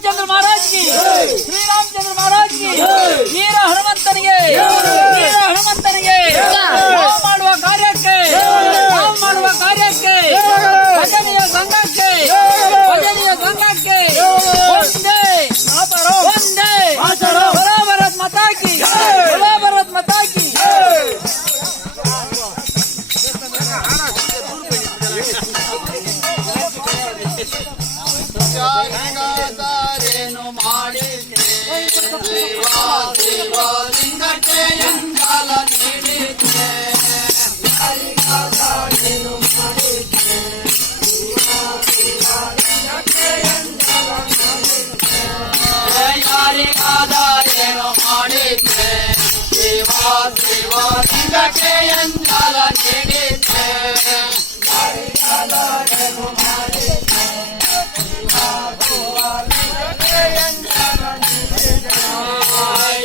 ರಾಮಚಂದ್ರ ಮಹಾರಾಜ್ ಕಿ ಶ್ರೀರಾಮಚಂದ್ರ ಮಹಾರಾಜ್ ಕಿ ವೀರ ಹನುಮಂತನಿಗೆ ನಾವು ಮಾಡುವ ಕಾರ್ಯಕ್ಕೆ ಭಜನೆಯ ಸಂಘಕ್ಕೆ ಒಂದೇ ಭಾರತ್ ಮಾತಾ ಕಿ ಭಾರತ್ ಮಾತಾ ಕಿ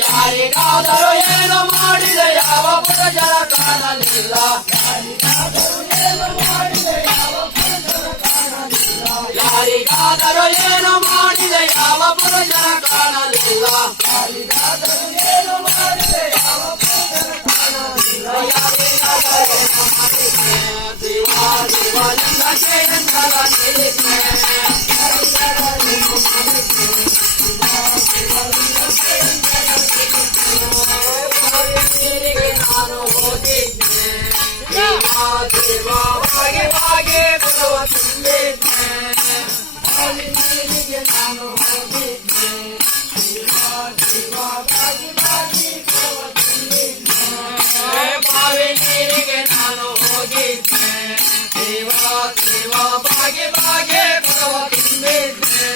ಯಾರಿಗಾದರೂ ಏನು ಮಾಡಿದೆ ಯಾವ ಪುರಜನ ಕಾಣಲಿಲ್ಲ ಯಾರಿಗಾದರೂ ಏನು ಮಾಡಿದೆ ಯಾವ ಪುರಜನ ಕಾಣಲಿಲ್ಲ ಶಿವಲಿಂಗಕ್ಕೆ ಎಂದಲ ನಿಲ್ಲಿಕೆ ನಾನು ಹೋಗಿದ್ದೆ ದೇವವಾಗಿ ಬರುವ ತುಂಬಿದ್ದೆ ನಾನು ಹೋಗಿದ್ದೆ ಬಾವಿ ನೀರಿಗೆ ನಾನು ಹೋಗಿದ್ದೆ ದೇವವಾಗಿ ಬರುವ ತುಂಬಿದ್ದೆ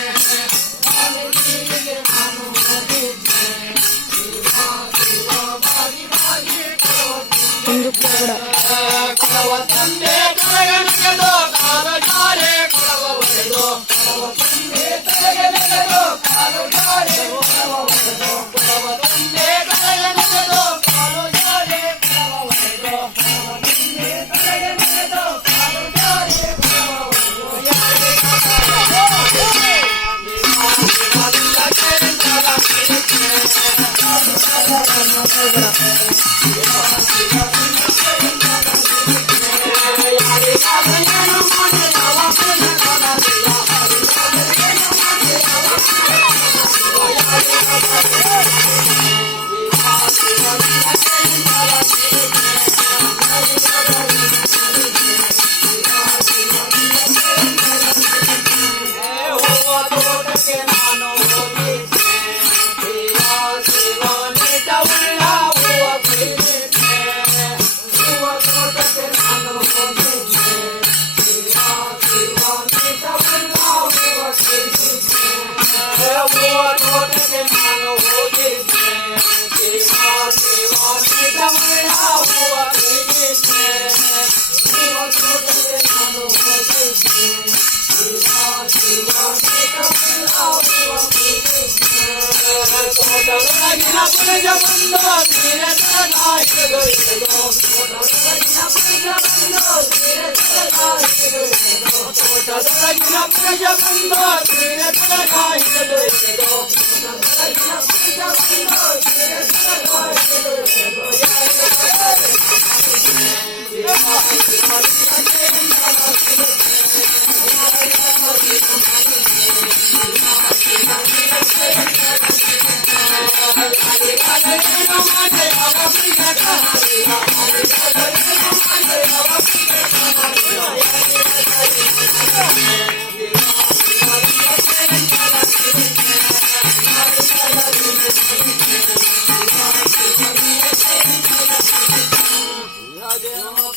ಕೊಡವ ತಂದೆ ಕರಗನಗದು ಕಾಲು ಜಾರೆ ಕೊಡವ ಒಡೆದು ಕೊಡವ ತಂದೆ ಕರಗನಗದು ಕಾಲು ಜಾರೆ ಕೊಡವ ಒಡೆದು ಕೊಡವ ತಂದೆ ಕರಗನಗದು ಕಾಲು ಜಾರೆ ಕೊಡವ ಒಡೆದು ಕೊಡವ ತಂದೆ ಕರಗನಗದು ಕಾಲು ಜಾರೆ ಕೊಡವ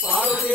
ಪಾರ್ವತಿ